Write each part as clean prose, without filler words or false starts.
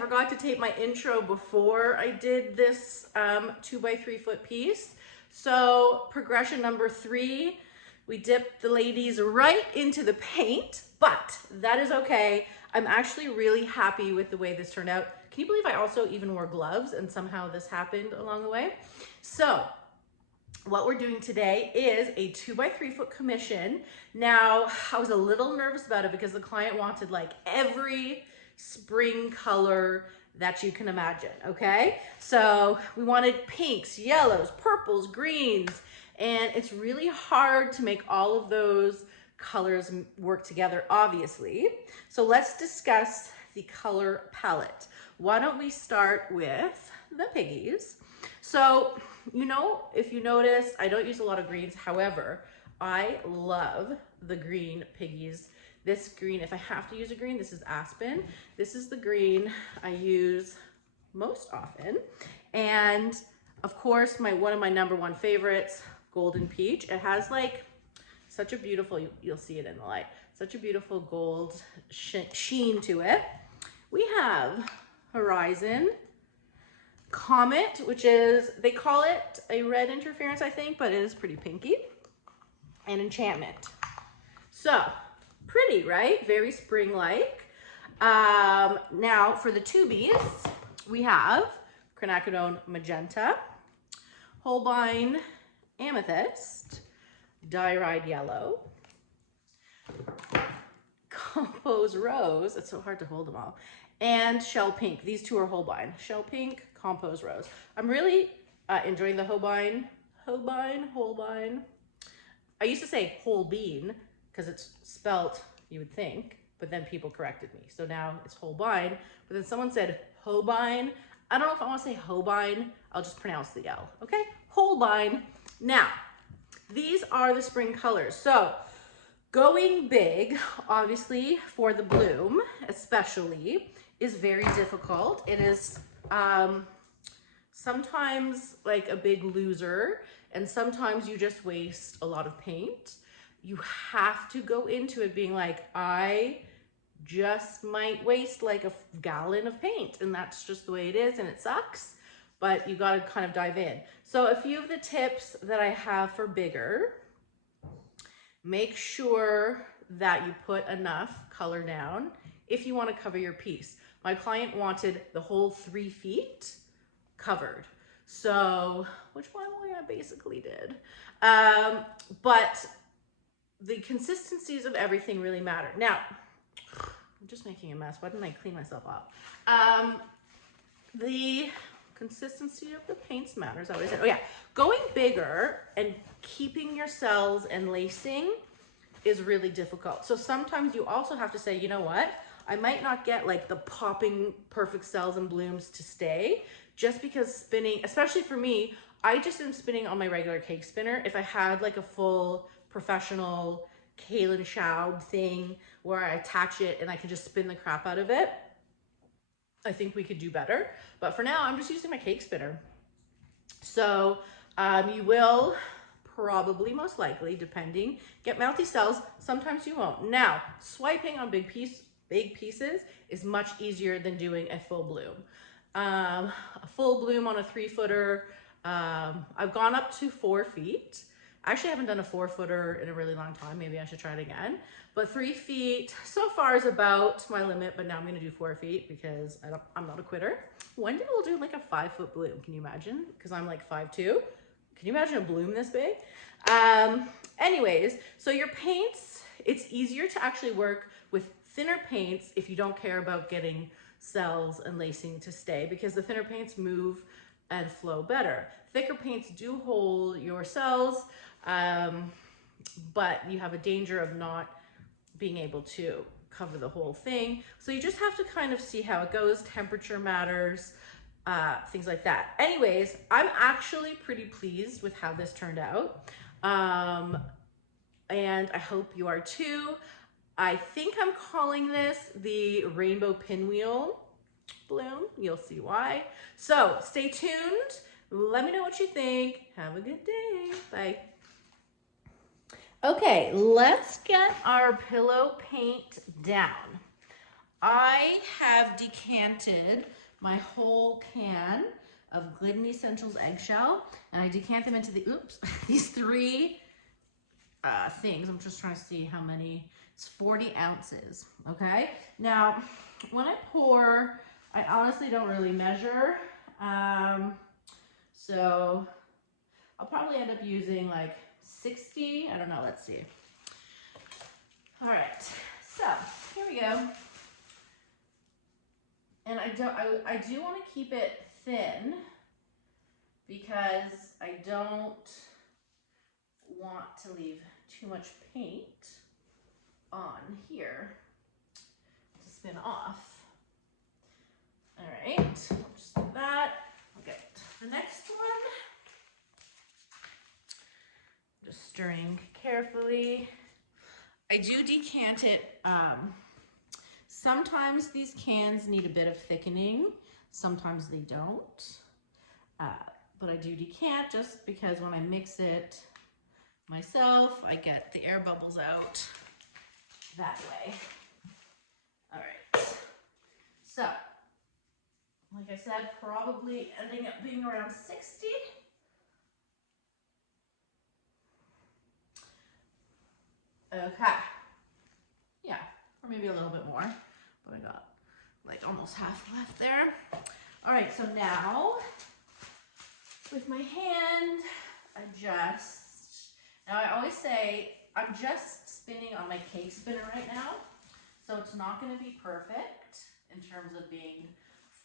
forgot to tape my intro before I did this 2x3 foot piece. So progression number 3, we dipped the ladies right into the paint, but that is okay. I'm actually really happy with the way this turned out. Can you believe I also even wore gloves and somehow this happened along the way? So what we're doing today is a 2x3 foot commission. Now, I was a little nervous about it because the client wanted like every spring color that you can imagine, okay? So we wanted pinks, yellows, purples, greens, and it's really hard to make all of those colors work together, obviously. So let's discuss the color palette. Why don't we start with the piggies? So, you know, if you notice, I don't use a lot of greens. However, I love the green piggies. This green, if I have to use a green, this is Aspen. This is the green I use most often. And of course, one of my #1 favorites, Golden Peach. It has like such a beautiful, you'll see it in the light, such a beautiful gold sheen to it. We have Horizon, Comet, which is, they call it a red interference, I think, but it is pretty pinky, and Enchantment. So, pretty, right? Very spring-like. Now, for the tubies, we have Quinacridone Magenta, Holbein Amethyst, Diorite Yellow, Compose Rose, it's so hard to hold them all, and Shell Pink. These two are Holbein. Shell Pink, Compose Rose. I'm really enjoying the Holbein. I used to say Holbein because it's spelt, you would think, but then people corrected me. So now it's Holbein, but then someone said Holbein. I don't know if I want to say Holbein. I'll just pronounce the L, okay? Holbein. Now, these are the spring colors. So going big, obviously, for the bloom, especially, is very difficult. It is sometimes like a big loser, and sometimes you just waste a lot of paint. You have to go into it being like, I just might waste like a gallon of paint, and that's just the way it is, and it sucks, but you got to kind of dive in. So a few of the tips that I have for bigger: make sure that you put enough color down if you want to cover your piece. My client wanted the whole 3 feet covered, so which, by the way, I basically did. But the consistencies of everything really matter. Now, I'm just making a mess. Why didn't I clean myself up? The consistency of the paints matters. I always said, oh yeah, going bigger and keeping your cells and lacing is really difficult. So sometimes you also have to say, you know what? I might not get like the popping perfect cells and blooms to stay, just because spinning, especially for me, I just am spinning on my regular cake spinner. If I had like a full professional Kaylin Schaub thing where I attach it and I can just spin the crap out of it, I think we could do better. But for now, I'm just using my cake spinner. So you will probably, most likely, depending, get mouthy cells. Sometimes you won't. Now, swiping on big pieces is much easier than doing a full bloom. A full bloom on a 3-footer, I've gone up to 4 feet. I actually haven't done a 4-footer in a really long time. Maybe I should try it again. But 3 feet so far is about my limit, but now I'm gonna do 4 feet because I'm not a quitter. One day we'll do like a 5-foot bloom. Can you imagine? Because I'm like 5'2". Can you imagine a bloom this big? Anyways, so your paints, it's easier to actually work with thinner paints if you don't care about getting cells and lacing to stay, because the thinner paints move and flow better. Thicker paints do hold your cells, but you have a danger of not being able to cover the whole thing. So you just have to kind of see how it goes. Temperature matters, things like that. Anyways, I'm actually pretty pleased with how this turned out. And I hope you are too. I think I'm calling this the Rainbow Pinwheel bloom. You'll see why. So stay tuned. Let me know what you think. Have a good day. Bye. Okay, let's get our pillow paint down. I have decanted my whole can of Glidden Essentials Eggshell, and I decant them into the, these three things. I'm just trying to see how many. It's 40 ounces, okay? Now, when I pour, I honestly don't really measure. So I'll probably end up using like 60, I don't know, let's see. All right, so here we go. And I do want to keep it thin because I don't want to leave too much paint on here to spin off. All right, I'll just do that. Okay, the next one, just stirring carefully. I do decant it. Sometimes these cans need a bit of thickening, sometimes they don't. But I do decant just because when I mix it myself, I get the air bubbles out that way. All right, so like I said, probably ending up being around 60. Okay, yeah, or maybe a little bit more, but I got like almost half left there. All right, so now with my hand, now I always say, I'm just spinning on my cake spinner right now, so it's not gonna be perfect in terms of being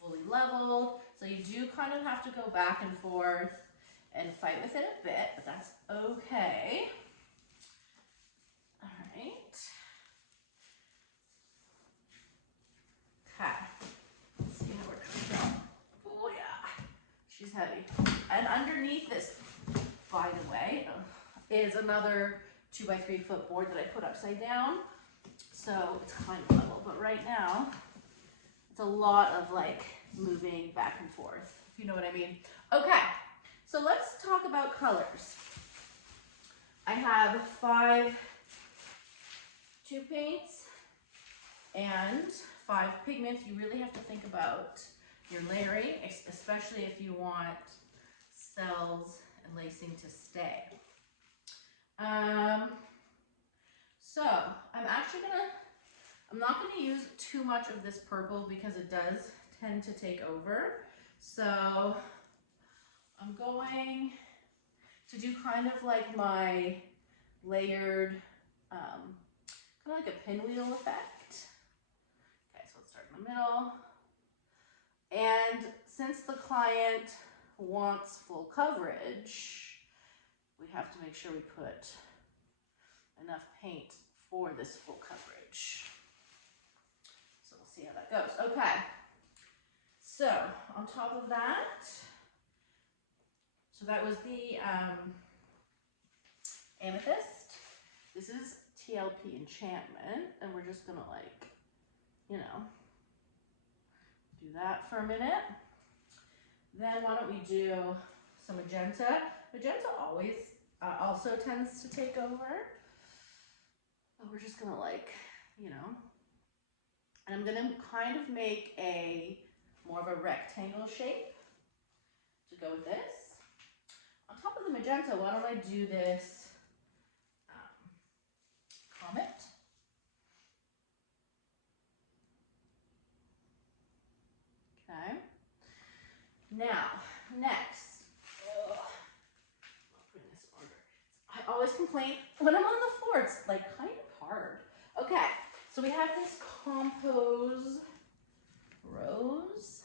fully level. So you do kind of have to go back and forth and fight with it a bit, but that's okay. All right. Okay, let's see how we're gonna go. Oh yeah, she's heavy. And underneath this, by the way, is another 2x3 foot board that I put upside down. So it's kind of level, but right now, it's a lot of like moving back and forth, if you know what I mean. Okay, so let's talk about colors. I have 5 tube paints and 5 pigments. You really have to think about your layering, especially if you want cells and lacing to stay. So I'm not gonna use too much of this purple because it does tend to take over. So I'm going to do kind of like my layered, kind of like a pinwheel effect. Okay, so let's start in the middle. And since the client wants full coverage, we have to make sure we put enough paint for this full coverage. So we'll see how that goes. Okay, so on top of that, so that was the amethyst. This is TLP Enchantment, and we're just gonna like, you know, do that for a minute. Then why don't we do some magenta? Magenta always also tends to take over. But we're just gonna like, you know, and I'm gonna kind of make a more of a rectangle shape to go with this. On top of the magenta, why don't I do this comet? Okay. Now, next, I'll put in this order. I always complain when I'm on the floor, it's like kind of hard. Okay, so we have this compose rose.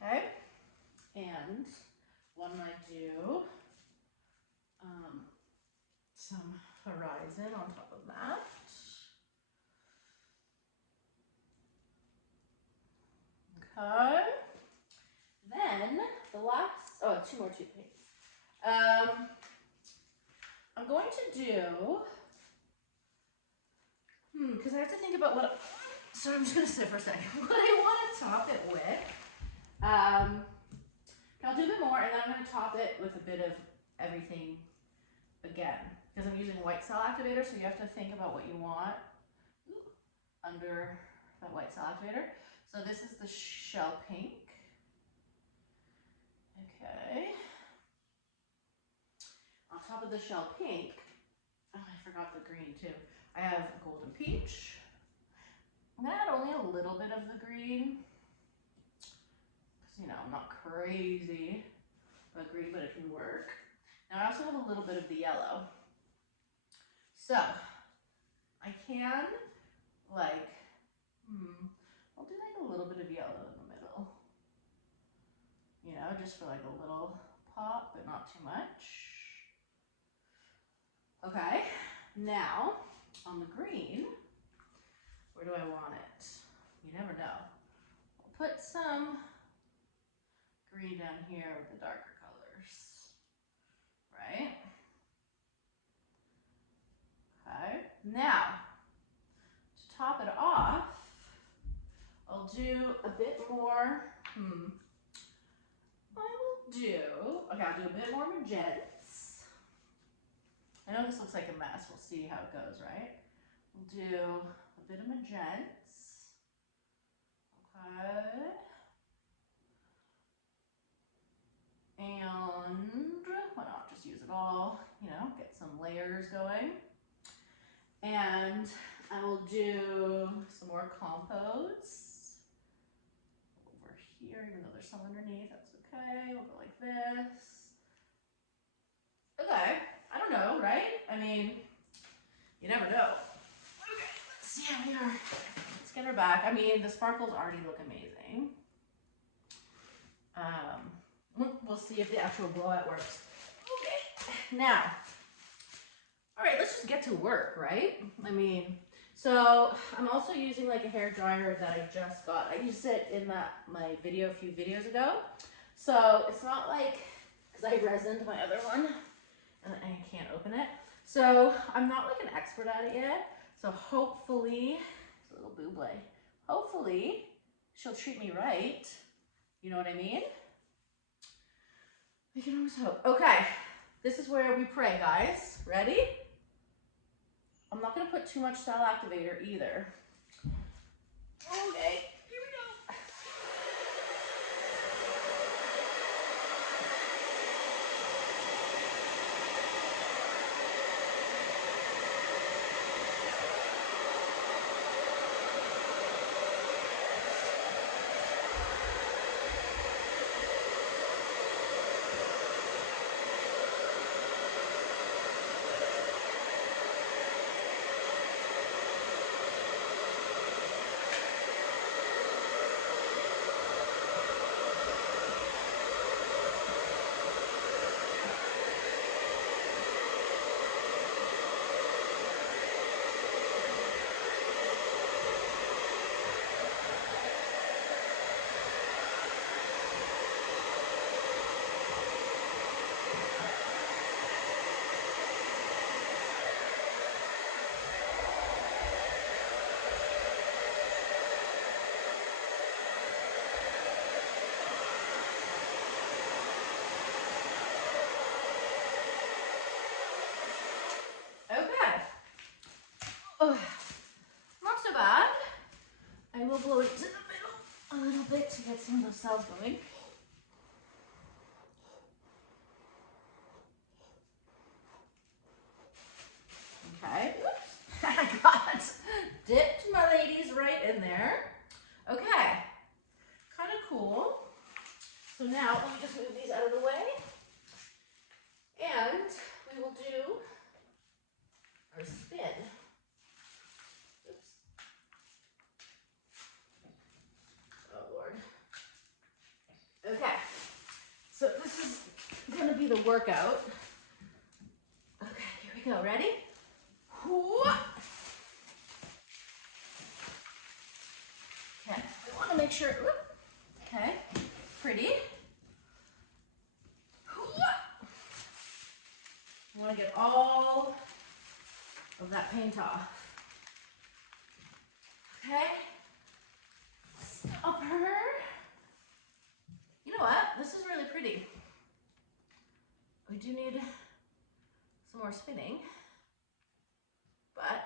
Okay, and why don't I do some horizon on top of that. Okay, then the last, 2 more toothpaste. I'm going to do, because I have to think about what, so I'm just going to sit for a second, what I want to top it with. I'll do a bit more, and then I'm going to top it with a bit of everything again, because I'm using white cell activator, so you have to think about what you want under that white cell activator. So this is the shell pink. Okay. On top of the shell pink, oh, I forgot the green too. I have a golden peach. I'm gonna add only a little bit of the green, because, you know, I'm not crazy about green, but it can work. Now I also have a little bit of the yellow. So I can, like, I'll do like a little bit of yellow in the middle. You know, just for like a little pop, but not too much. Okay, now on the green, where do I want it? You never know. I'll put some green down here with the darker colors, right? Okay, now to top it off, I'll do a bit more, I'll do a bit more magents. I know this looks like a mess, we'll see how it goes, right? We'll do a bit of magents, okay. And why not just use it all, you know, get some layers going. And I will do some more compos over here, even though there's some underneath, that's okay. We'll go like this. Okay, I don't know, right? I mean, you never know. Okay, let's see how we are. Let's get her back. I mean, the sparkles already look amazing. We'll see if the actual blowout works. Okay, now, all right, let's just get to work, right? I mean, so I'm also using like a hair dryer that I just got. I used it in my video a few videos ago. So it's not like, because I resined my other one and I can't open it. So I'm not like an expert at it yet. So hopefully, it's a little buble, hopefully she'll treat me right. You know what I mean? We can always hope. Okay, this is where we pray, guys. Ready? I'm not gonna put too much cell activator either. Okay, here we go. Oh, not so bad. I will blow it to the middle a little bit to get some of those cells going. Okay, oops, I got dipped my ladies right in there. Okay, kind of cool. So now let me just move these out of the way. And we will do our spin. Oops. Oh Lord. Okay, so this is gonna be the workout. Okay, here we go, ready? Okay, we wanna make sure, okay, pretty. You wanna get all of that paint off. Okay, stop her. You know what? This is really pretty. We do need some more more spinning, but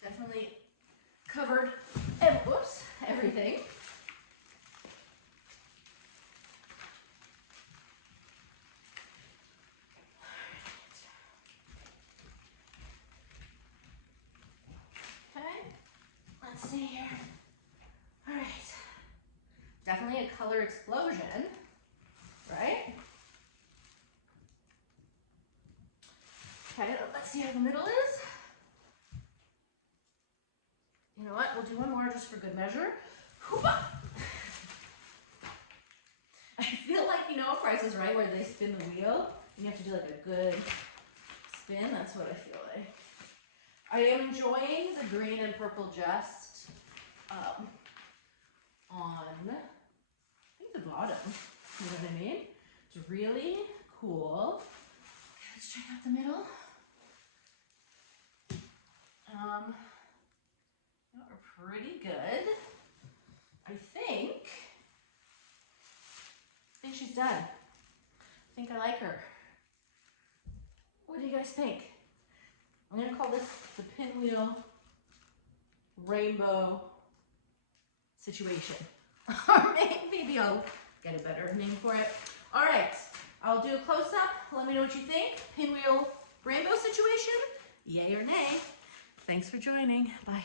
definitely covered, and whoops, everything. Okay, let's see here. All right, definitely a color explosion, right? Okay, let's see how the middle is. You know what, we'll do one more just for good measure. I feel like, you know, Price is Right, where they spin the wheel, and you have to do like a good spin. That's what I feel like. I am enjoying the green and purple just on, I think, the bottom. You know what I mean? It's really cool. Okay, let's check out the middle. We're pretty good. I think she's done. I think I like her. What do you guys think? I'm gonna call this the Pinwheel Rainbow Situation. Or maybe I'll get a better name for it. All right, I'll do a close-up. Let me know what you think. Pinwheel Rainbow Situation, yay or nay? Thanks for joining. Bye.